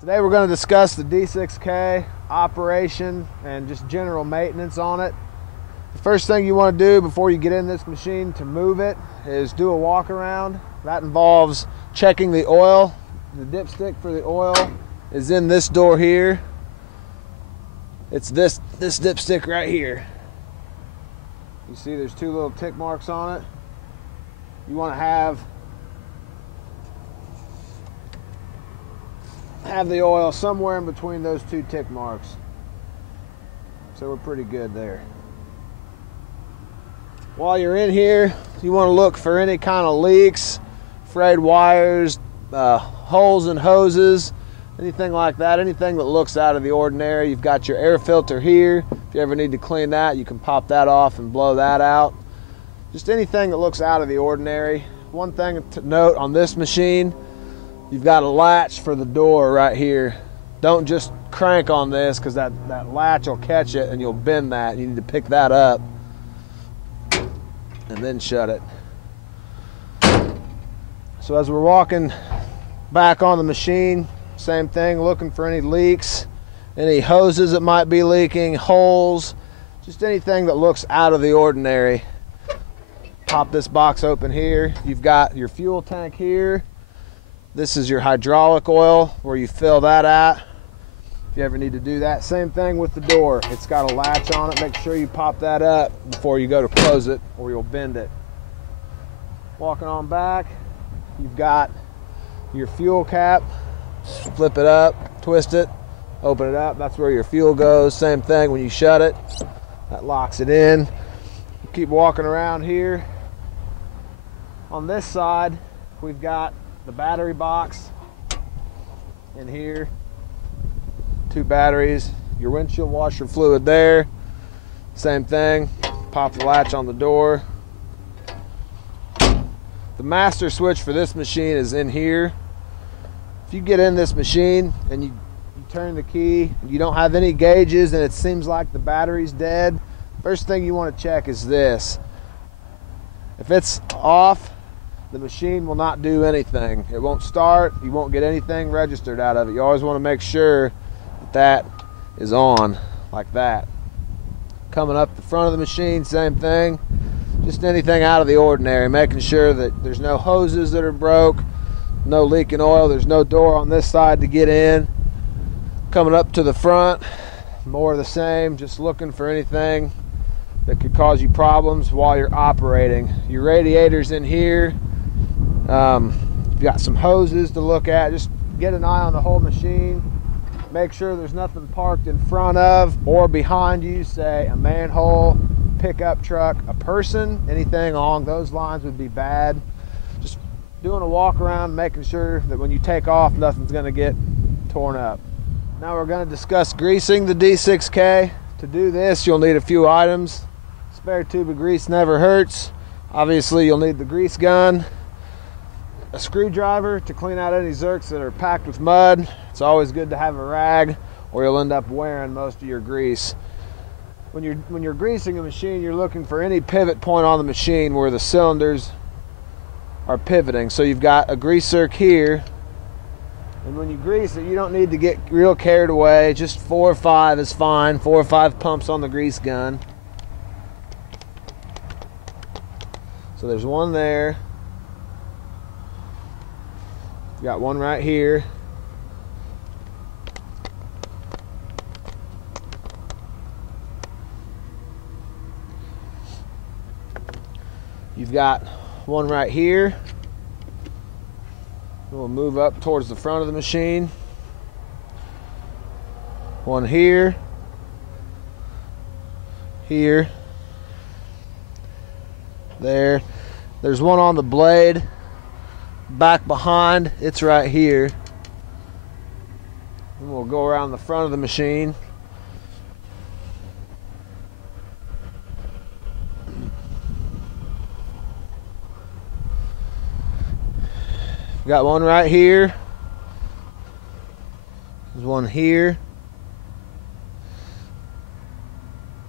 Today we're going to discuss the D6K operation and just general maintenance on it. The first thing you want to do before you get in this machine to move it is do a walk around. That involves checking the oil. The dipstick for the oil is in this door here. It's this dipstick right here. You see there's two little tick marks on it. You want to have the oil somewhere in between those two tick marks. So we're pretty good there. While you're in here, you want to look for any kind of leaks, frayed wires, holes in hoses, anything like that, anything that looks out of the ordinary. You've got your air filter here. If you ever need to clean that, you can pop that off and blow that out. Just anything that looks out of the ordinary. One thing to note on this machine, you've got a latch for the door right here. Don't just crank on this because that latch will catch it and you'll bend that. You need to pick that up and then shut it. So as we're walking back on the machine, same thing, looking for any leaks, any hoses that might be leaking, holes, just anything that looks out of the ordinary. Pop this box open here. You've got your fuel tank here. This is your hydraulic oil where you fill that at. If you ever need to do that, same thing with the door. It's got a latch on it. Make sure you pop that up before you go to close it or you'll bend it. Walking on back, you've got your fuel cap. Flip it up, twist it, open it up. That's where your fuel goes. Same thing when you shut it. That locks it in. Keep walking around here. On this side, we've got the battery box in here. 2 batteries. Your windshield washer fluid there. Same thing. Pop the latch on the door. The master switch for this machine is in here. If you get in this machine and you turn the key, you don't have any gauges and it seems like the battery's dead, first thing you want to check is this. If it's off, the machine will not do anything. It won't start. You won't get anything registered out of it. You always want to make sure that is on, like that. Coming up the front of the machine, same thing. Just anything out of the ordinary, making sure that there's no hoses that are broke, no leaking oil, there's no door on this side to get in. Coming up to the front, more of the same, just looking for anything that could cause you problems while you're operating. Your radiator's in here. You've got some hoses to look at. Just get an eye on the whole machine. Make sure there's nothing parked in front of or behind you, say a manhole, pickup truck, a person, anything along those lines would be bad. Just doing a walk around, making sure that when you take off, nothing's going to get torn up. Now we're going to discuss greasing the D6K. To do this, you'll need a few items. Spare tube of grease never hurts. Obviously, you'll need the grease gun, a screwdriver to clean out any zerks that are packed with mud. It's always good to have a rag or you'll end up wearing most of your grease. When you're greasing a machine, you're looking for any pivot point on the machine where the cylinders are pivoting. So you've got a grease zerk here, and when you grease it, you don't need to get real carried away. Just 4 or 5 is fine. 4 or 5 pumps on the grease gun. So there's one there. You got one right here. You've got one right here. We'll move up towards the front of the machine. One here. Here. There. There's one on the blade. Back behind, it's right here. And we'll go around the front of the machine. Got one right here. There's one here.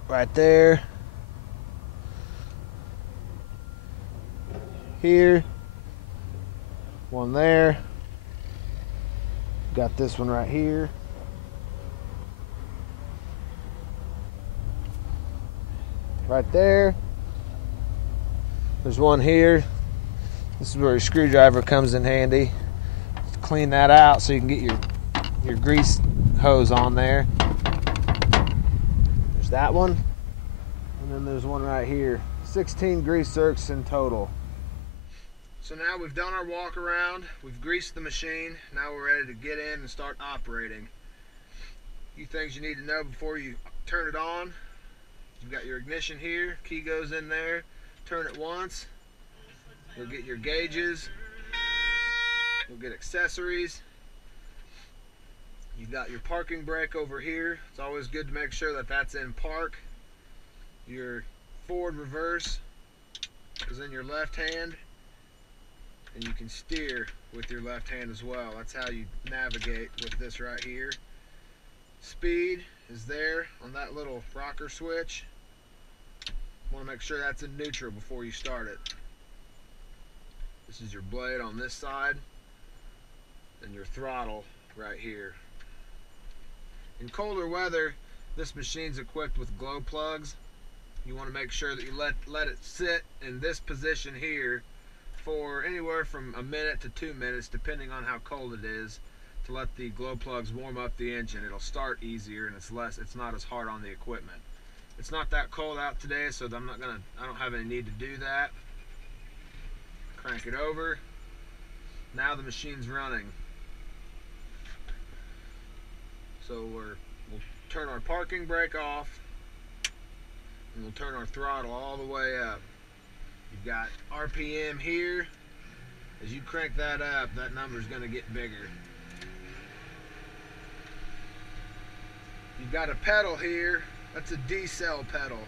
Right there. Here. One there. Got this one right here. Right there. There's one here. This is where your screwdriver comes in handy. Clean that out so you can get your grease hose on there. There's that one. And then there's one right here. 16 grease zerks in total. So now we've done our walk around, we've greased the machine, now we're ready to get in and start operating. A few things you need to know before you turn it on. You've got your ignition here, key goes in there, turn it once, you'll get your gauges, you'll get accessories. You've got your parking brake over here. It's always good to make sure that that's in park. Your forward reverse is in your left hand, and you can steer with your left hand as well. That's how you navigate with this right here. Speed is there on that little rocker switch. Want to make sure that's in neutral before you start it. This is your blade on this side and your throttle right here. In colder weather, this machine's equipped with glow plugs. You want to make sure that you let it sit in this position here for anywhere from a minute to 2 minutes, depending on how cold it is, to let the glow plugs warm up the engine. It'll start easier and it's not as hard on the equipment. It's not that cold out today, so I don't have any need to do that. Crank it over. Now the machine's running. So we'll turn our parking brake off, and we'll turn our throttle all the way up. You've got RPM here. As you crank that up, that number's going to get bigger. You've got a pedal here. That's a decel pedal.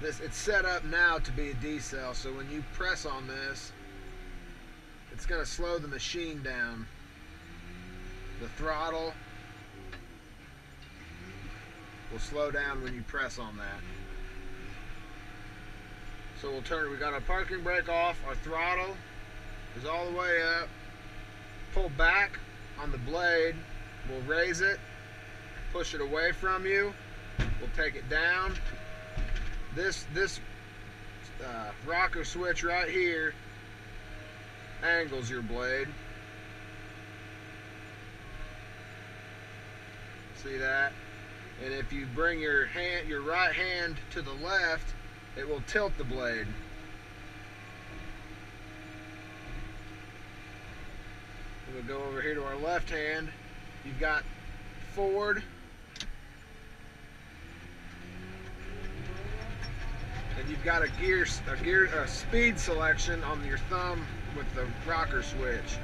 It's set up now to be a decel, so when you press on this, it's going to slow the machine down. The throttle will slow down when you press on that. So we got our parking brake off, our throttle is all the way up. Pull back on the blade, we'll raise it, push it away from you, we'll take it down. This rocker switch right here angles your blade. See that? And if you bring your right hand to the left, it will tilt the blade. We'll go over here to our left hand. You've got forward, and you've got a speed selection on your thumb with the rocker switch.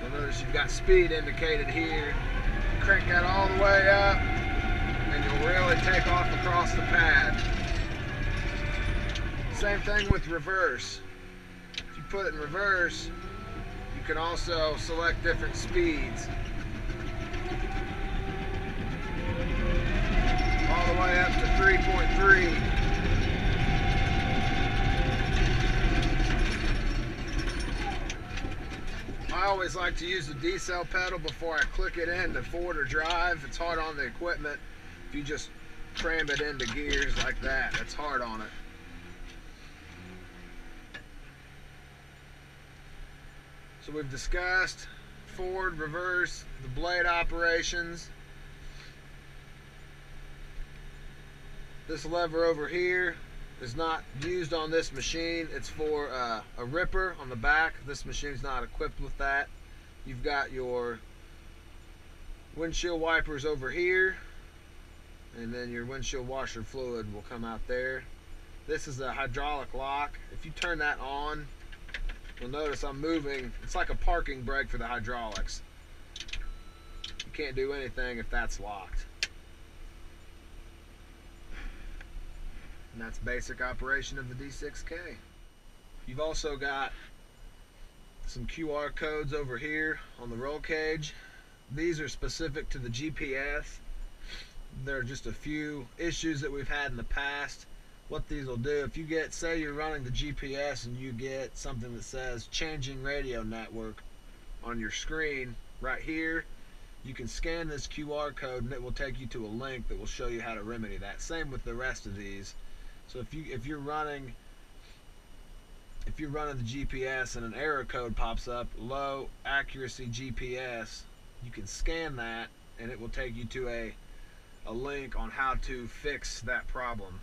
You'll notice you've got speed indicated here. Crank that all the way up, and you'll really take off across the pad. Same thing with reverse. If you put it in reverse, you can also select different speeds. All the way up to 3.3. I always like to use the decel pedal before I click it into forward or drive. It's hard on the equipment if you just cram it into gears like that. That's hard on it. So we've discussed forward, reverse, the blade operations. This lever over here is not used on this machine. It's for a ripper on the back. This machine's not equipped with that. You've got your windshield wipers over here, and then your windshield washer fluid will come out there. This is a hydraulic lock. If you turn that on, you'll notice I'm moving. It's like a parking brake for the hydraulics. You can't do anything if that's locked. And that's basic operation of the D6K. You've also got some QR codes over here on the roll cage. These are specific to the GPS. There are just a few issues that we've had in the past. What these will do, if you get, say you're running the GPS and you get something that says changing radio network on your screen right here, you can scan this QR code and it will take you to a link that will show you how to remedy that. Same with the rest of these. So if you're running the GPS and an error code pops up, low accuracy GPS, you can scan that and it will take you to a link on how to fix that problem.